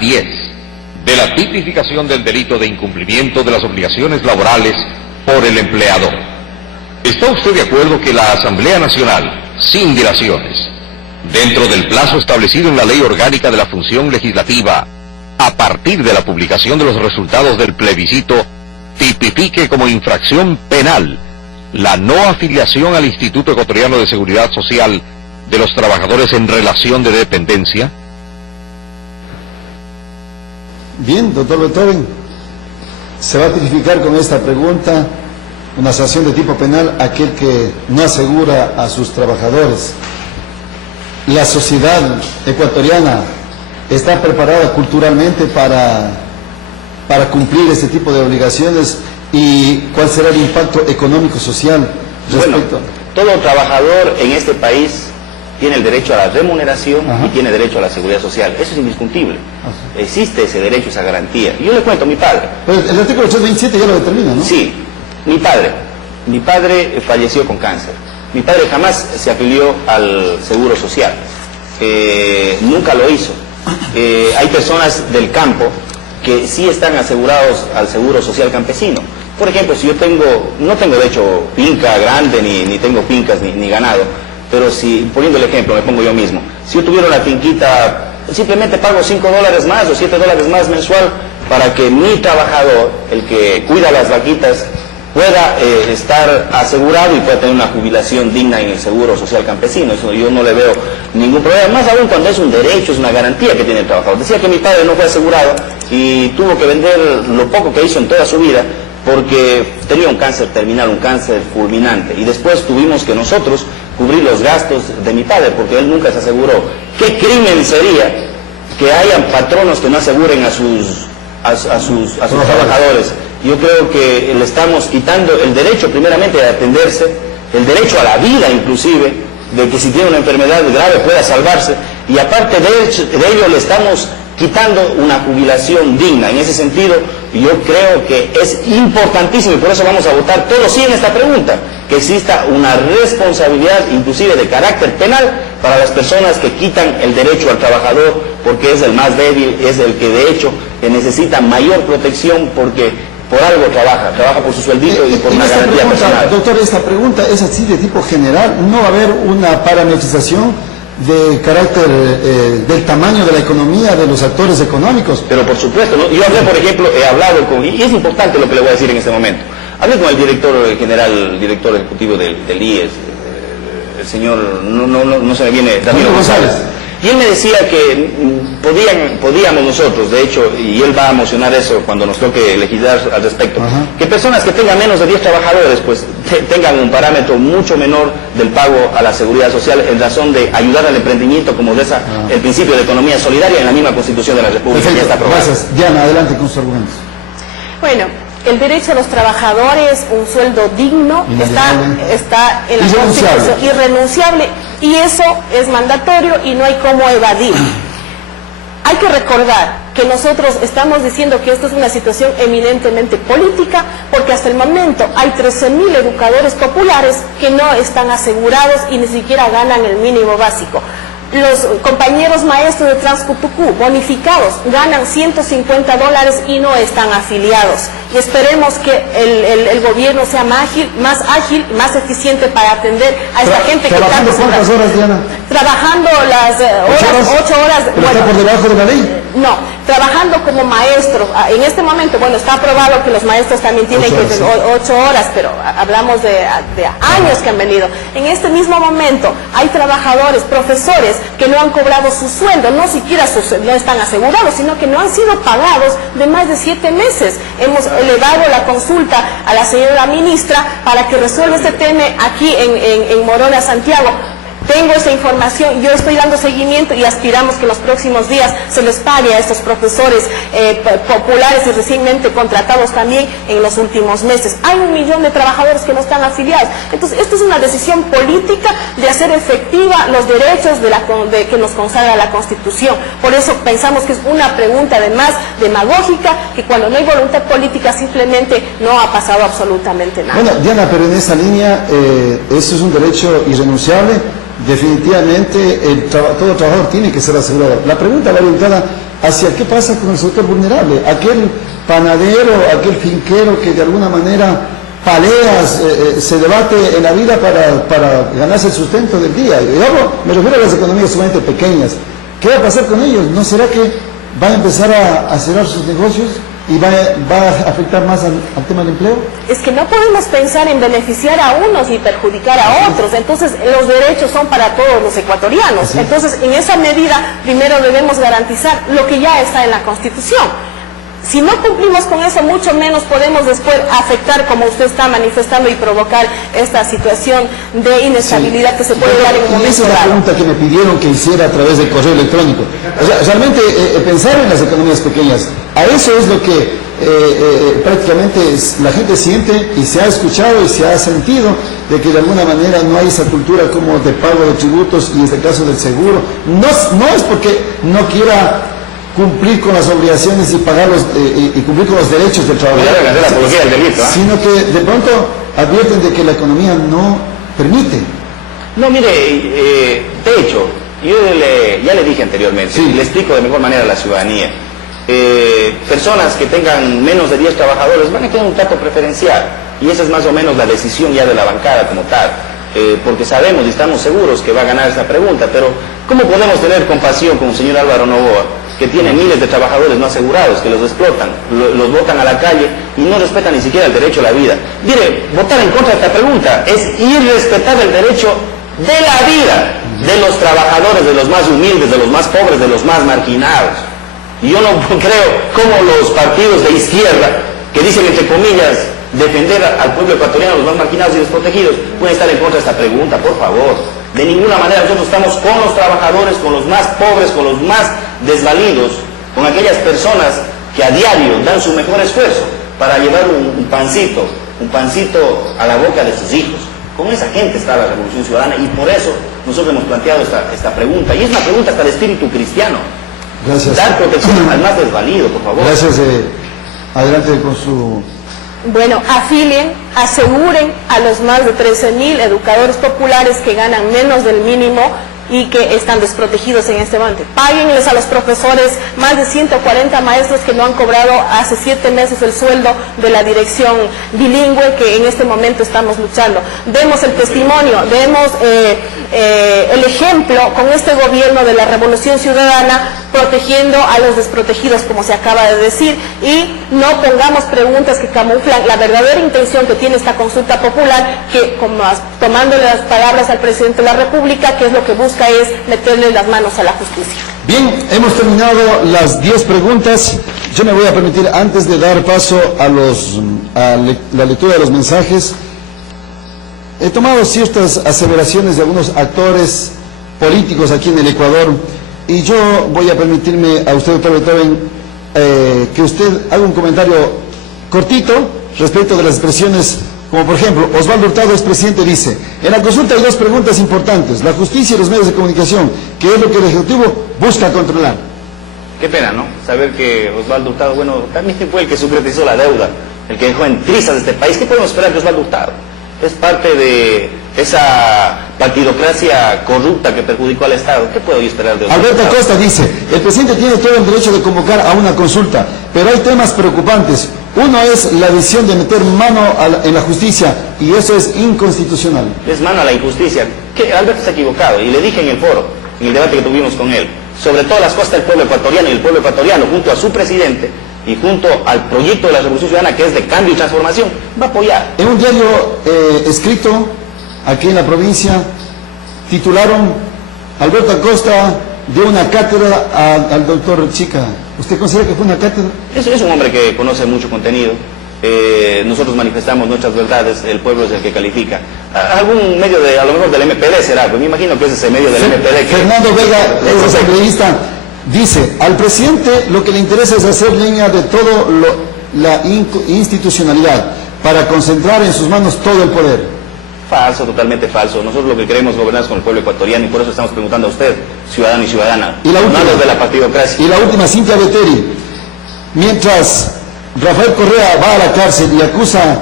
10 de la tipificación del delito de incumplimiento de las obligaciones laborales por el empleador. ¿Está usted de acuerdo que la Asamblea Nacional, sin dilaciones, dentro del plazo establecido en la Ley Orgánica de la Función Legislativa, a partir de la publicación de los resultados del plebiscito, tipifique como infracción penal la no afiliación al Instituto Ecuatoriano de Seguridad Social de los trabajadores en relación de dependencia? Bien, doctor Beethoven, se va a tipificar con esta pregunta una sanción de tipo penal aquel que no asegura a sus trabajadores. La sociedad ecuatoriana está preparada culturalmente para cumplir este tipo de obligaciones, y cuál será el impacto económico-social respecto. Bueno, todo trabajador en este país tiene el derecho a la remuneración y tiene derecho a la seguridad social. Eso es indiscutible. Existe ese derecho, esa garantía. Yo le cuento, mi padre. Pero el artículo 827 ya lo determina, ¿no? Sí, mi padre falleció con cáncer. Mi padre jamás se afilió al Seguro Social. Nunca lo hizo. Hay personas del campo que sí están asegurados al Seguro Social Campesino. Por ejemplo, si yo no tengo de hecho finca grande, ni tengo fincas ni ganado, pero si, poniendo el ejemplo, me pongo yo mismo, si yo tuviera una finquita, simplemente pago $5 más o $7 más mensual para que mi trabajador, el que cuida las vaquitas, pueda estar asegurado y pueda tener una jubilación digna en el Seguro Social Campesino. Eso yo no le veo ningún problema, más aún cuando es un derecho, es una garantía que tiene el trabajador. Decía que mi padre no fue asegurado y tuvo que vender lo poco que hizo en toda su vida porque tenía un cáncer terminal, un cáncer fulminante, y después tuvimos que nosotros cubrir los gastos de mi padre porque él nunca se aseguró. ¿Qué crimen sería que hayan patronos que no aseguren a sus trabajadores? Yo creo que le estamos quitando el derecho primeramente de atenderse, el derecho a la vida inclusive, de que si tiene una enfermedad grave pueda salvarse, y aparte de ello le estamos quitando una jubilación digna. En ese sentido, yo creo que es importantísimo, y por eso vamos a votar todos sí en esta pregunta, que exista una responsabilidad inclusive de carácter penal para las personas que quitan el derecho al trabajador, porque es el más débil, es el que de hecho necesita mayor protección porque por algo trabaja por su sueldito y por una garantía personal. Doctor, esta pregunta es así de tipo general. ¿No va a haber una parametrización de carácter del tamaño de la economía de los actores económicos? Pero por supuesto, ¿no? Yo hablé, por ejemplo, he hablado con, y es importante lo que le voy a decir en este momento, hablé con el director general, el director ejecutivo del IES, el señor, no se me viene, Ramiro González. Y él me decía que podíamos nosotros, de hecho, y él va a mencionar eso cuando nos toque legislar al respecto, que personas que tengan menos de 10 trabajadores, pues tengan un parámetro mucho menor del pago a la seguridad social en razón de ayudar al emprendimiento, como reza el principio de economía solidaria en la misma Constitución de la República. Ya está aprobado. Gracias. Diana, adelante con sus argumentos. Bueno, el derecho a los trabajadores, un sueldo digno, está en la Constitución, irrenunciable, y eso es mandatorio y no hay cómo evadir. Hay que recordar que nosotros estamos diciendo que esto es una situación eminentemente política, porque hasta el momento hay 13.000 educadores populares que no están asegurados y ni siquiera ganan el mínimo básico. Los compañeros maestros de Transcutucú, bonificados, ganan $150 y no están afiliados. Y esperemos que el gobierno sea más ágil, más eficiente para atender a esta gente que ¿Trabajando cuántas horas, Diana? Trabajando las 8 horas. ¿Pero está por debajo de la ley? No, trabajando como maestro. En este momento, bueno, está aprobado que los maestros también tienen que tener 8 horas, pero hablamos de años que han venido. En este mismo momento hay trabajadores, profesores, que no han cobrado su sueldo, no siquiera no están asegurados, sino que no han sido pagados de más de 7 meses. Hemos elevado la consulta a la señora ministra para que resuelva este tema aquí en Morona, Santiago. Tengo esa información, yo estoy dando seguimiento y aspiramos que en los próximos días se les pague a estos profesores populares y recientemente contratados también en los últimos meses. Hay 1 millón de trabajadores que no están afiliados. Entonces, esto es una decisión política de hacer efectiva los derechos que nos consagra la Constitución. Por eso pensamos que es una pregunta además demagógica, que cuando no hay voluntad política simplemente no ha pasado absolutamente nada. Bueno, Diana, pero en esa línea, eso es un derecho irrenunciable. Definitivamente todo trabajador tiene que ser asegurado. La pregunta va orientada hacia qué pasa con el sector vulnerable, aquel panadero, aquel finquero que de alguna manera palea, se debate en la vida para ganarse el sustento del día. Me refiero a las economías sumamente pequeñas. ¿Qué va a pasar con ellos? ¿No será que van a empezar a cerrar sus negocios y va a afectar más al tema del empleo? Es que no podemos pensar en beneficiar a unos y perjudicar a otros. Entonces, los derechos son para todos los ecuatorianos. Sí. Entonces, en esa medida, primero debemos garantizar lo que ya está en la Constitución. Si no cumplimos con eso, mucho menos podemos después afectar, como usted está manifestando, y provocar esta situación de inestabilidad que se puede dar en un momento esa es la dado. pregunta que me pidieron que hiciera a través del correo electrónico. O sea, realmente pensar en las economías pequeñas, a eso es lo que prácticamente la gente siente y se ha escuchado y se ha sentido de que de alguna manera no hay esa cultura como de pago de tributos y en este caso del seguro. No es porque no quiera cumplir con las obligaciones y pagarlos y cumplir con los derechos del trabajador, sino que de pronto advierten de que la economía no permite. No, mire, de hecho, yo ya le dije anteriormente, Sí. le explico de mejor manera a la ciudadanía. Personas que tengan menos de 10 trabajadores van a tener un trato preferencial, y esa es más o menos la decisión ya de la bancada como tal, porque sabemos y estamos seguros que va a ganar esa pregunta, pero ¿cómo podemos tener compasión con el señor Álvaro Novoa, que tiene miles de trabajadores no asegurados, que los explotan, los botan a la calle y no respetan ni siquiera el derecho a la vida? Mire, votar en contra de esta pregunta es irrespetar el derecho de la vida de los trabajadores, de los más humildes, de los más pobres, de los más marginados. Y yo no creo cómo los partidos de izquierda, que dicen entre comillas defender al pueblo ecuatoriano, los más marginados y desprotegidos, pueden estar en contra de esta pregunta, por favor. De ninguna manera. Nosotros estamos con los trabajadores, con los más pobres, con los más desvalidos, con aquellas personas que a diario dan su mejor esfuerzo para llevar un pancito a la boca de sus hijos. Con esa gente está la Revolución Ciudadana, y por eso nosotros hemos planteado esta pregunta, y es una pregunta hasta de espíritu cristiano. Gracias. Dar protección al más desvalido, por favor. Gracias. Adelante con su... Bueno, afilien, aseguren a los más de 13.000 educadores populares que ganan menos del mínimo y que están desprotegidos en este momento. Páguenles a los profesores, más de 140 maestros que no han cobrado hace 7 meses el sueldo de la dirección bilingüe, que en este momento estamos luchando. Demos el testimonio, demos el ejemplo con este gobierno de la Revolución Ciudadana, protegiendo a los desprotegidos, como se acaba de decir, y no pongamos preguntas que camuflan la verdadera intención que tiene esta consulta popular, que, como tomándole las palabras al presidente de la República, que es lo que busca es meterle las manos a la justicia. Bien, hemos terminado las 10 preguntas. Yo me voy a permitir, antes de dar paso a la lectura de los mensajes, he tomado ciertas aseveraciones de algunos actores políticos aquí en el Ecuador, y yo voy a permitirme a usted, doctor Beethoven, que usted haga un comentario cortito respecto de las expresiones, como por ejemplo, Osvaldo Hurtado, expresidente, dice: en la consulta hay 2 preguntas importantes, la justicia y los medios de comunicación, que es lo que el Ejecutivo busca controlar. Qué pena, ¿no? Saber que Osvaldo Hurtado, bueno, también fue el que secretizó la deuda, el que dejó en trizas este país. ¿Qué podemos esperar de Osvaldo Hurtado? Es parte de esa partidocracia corrupta que perjudicó al Estado. ¿Qué puedo yo esperar de Osvaldo Alberto Hurtado? Acosta dice: el presidente tiene todo el derecho de convocar a una consulta, pero hay temas preocupantes. Uno es la decisión de meter mano en la justicia, y eso es inconstitucional. Es mano a la injusticia. Que Alberto está equivocado, y le dije en el foro, en el debate que tuvimos con él, sobre todas las cosas del pueblo ecuatoriano, y el pueblo ecuatoriano, junto a su presidente y junto al proyecto de la Revolución Ciudadana, que es de cambio y transformación, va a apoyar. En un diario escrito aquí en la provincia, titularon: Alberto Acosta dio una cátedra al doctor Chica. ¿Usted considera que fue una cátedra? Es un hombre que conoce mucho contenido. Nosotros manifestamos nuestras verdades, el pueblo es el que califica. Algún medio a lo mejor del MPD será, pues me imagino que es ese medio del MPD que... Fernando Vega, ex asambleísta, dice: al presidente lo que le interesa es hacer leña de todo la institucionalidad, para concentrar en sus manos todo el poder. Falso, totalmente falso. Nosotros lo que queremos es gobernar con el pueblo ecuatoriano, y por eso estamos preguntando a usted, ciudadano y ciudadana, Y la última, no los de la partidocracia. Y la última, Cintia Beteri: mientras Rafael Correa va a la cárcel y acusa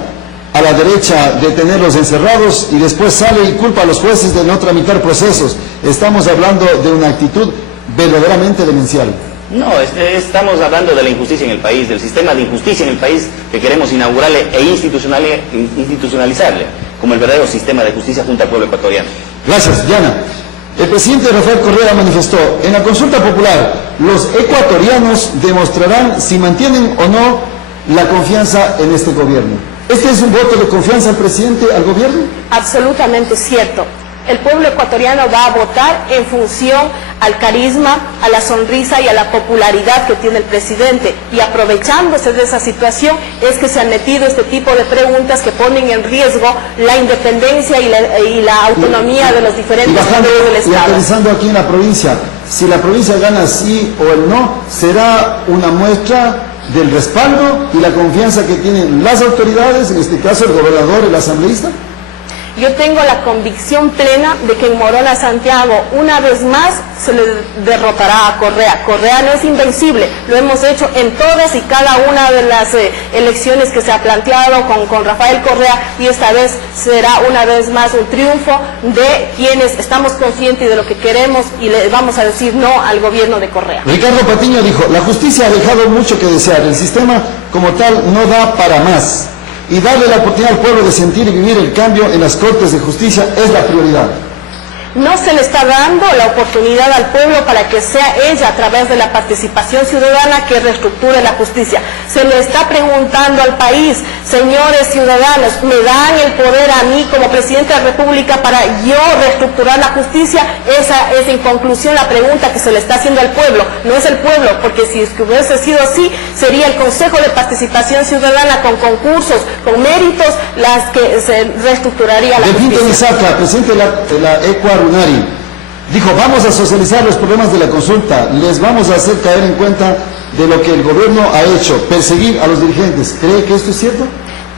a la derecha de tenerlos encerrados, y después sale y culpa a los jueces de no tramitar procesos, estamos hablando de una actitud verdaderamente demencial. No, estamos hablando de la injusticia en el país, del sistema de injusticia en el país que queremos inaugurarle e institucionalizarle como el verdadero sistema de justicia junto al pueblo ecuatoriano. Gracias, Diana. El presidente Rafael Correa manifestó: en la consulta popular, los ecuatorianos demostrarán si mantienen o no la confianza en este gobierno. ¿Este es un voto de confianza al presidente, al gobierno? Absolutamente cierto. El pueblo ecuatoriano va a votar en función al carisma, a la sonrisa y a la popularidad que tiene el presidente. Y aprovechándose de esa situación es que se han metido este tipo de preguntas que ponen en riesgo la independencia y la autonomía de los diferentes poderes del Estado. Y aterrizando aquí en la provincia, si la provincia gana sí o el no, será una muestra del respaldo y la confianza que tienen las autoridades, en este caso el gobernador, el asambleísta. Yo tengo la convicción plena de que en Morona, Santiago, una vez más se le derrotará a Correa. Correa no es invencible, lo hemos hecho en todas y cada una de las elecciones que se ha planteado con Rafael Correa, y esta vez será una vez más un triunfo de quienes estamos conscientes de lo que queremos y le vamos a decir no al gobierno de Correa. Ricardo Patiño dijo: la justicia ha dejado mucho que desear, el sistema como tal no da para más. Y darle la oportunidad al pueblo de sentir y vivir el cambio en las Cortes de Justicia es la prioridad. No se le está dando la oportunidad al pueblo para que sea ella, a través de la participación ciudadana, que reestructure la justicia. Se le está preguntando al país: señores ciudadanos, ¿me dan el poder a mí como presidente de la República para yo reestructurar la justicia? Esa es en conclusión la pregunta que se le está haciendo al pueblo. No es el pueblo, porque si hubiese sido así, sería el Consejo de Participación Ciudadana, con concursos, con méritos, las que se reestructuraría la justicia. Delfín Tenisaca, presidente de la Ecua Runari, dijo: vamos a socializar los problemas de la consulta, les vamos a hacer caer en cuenta de lo que el gobierno ha hecho, perseguir a los dirigentes. ¿Cree que esto es cierto?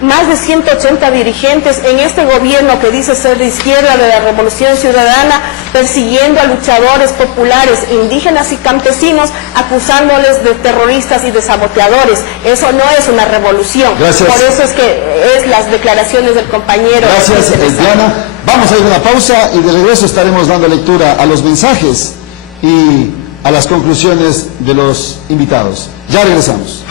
Más de 180 dirigentes en este gobierno que dice ser de izquierda, de la Revolución Ciudadana, persiguiendo a luchadores populares, indígenas y campesinos, acusándoles de terroristas y de saboteadores. Eso no es una revolución. Gracias. Por eso es que las declaraciones del compañero. Gracias, Diana. Vamos a ir a una pausa y de regreso estaremos dando lectura a los mensajes y a las conclusiones de los invitados. Ya regresamos.